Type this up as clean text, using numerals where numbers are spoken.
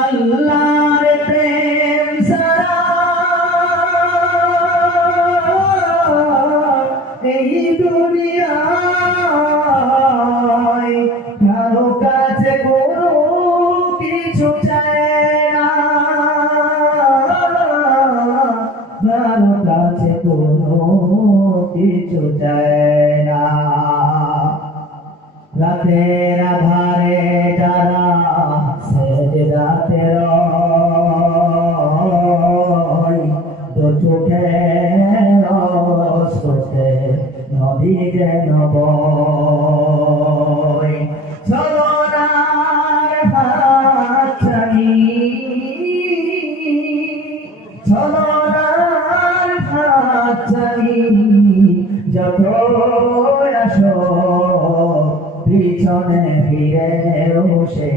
আল্লাহর প্রেম ছাড়া এই দুনিয়ায় কারো কাছে কোনো কিছু চায় না, কারো কাছে কোনো কিছু চায় না। রাতের আধারে যারা সেজদাতে রয়, দু চোখের স্রোতে নদী যেন বয়। ছলনার হাতছানি, ছলনার হাতছানি যত আসো পিছনে ফিরেও সে